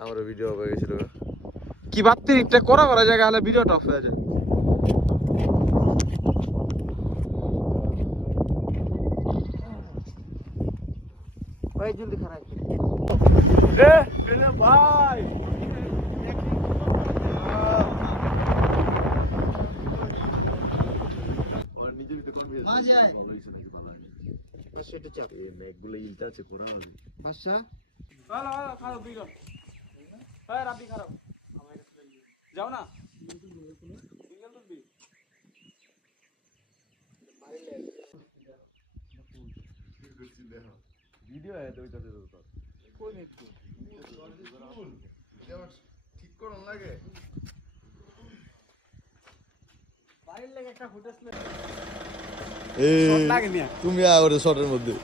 আমার ভিডিও হয়ে গেছিল কি বাত্তি একটা করা জায়গা হলে ভিডিওটা অফ হয়ে যায় ভাই জলদি খারাপ ভাই সেটা চাপ মেঘগুলো ইলটা আছে করা হবে বাসা হ্যালো খারাপ ভিডিও হ্যাঁ রাবি খারাপ যাও না সিঙ্গেল তুলবি ভিডিও আছে তো ওইটাতে তো কোন একটু ঠিক করুন লাগে বাইরের লাগে একটা ফুটেজ তুমি আর শর্টের মধ্যে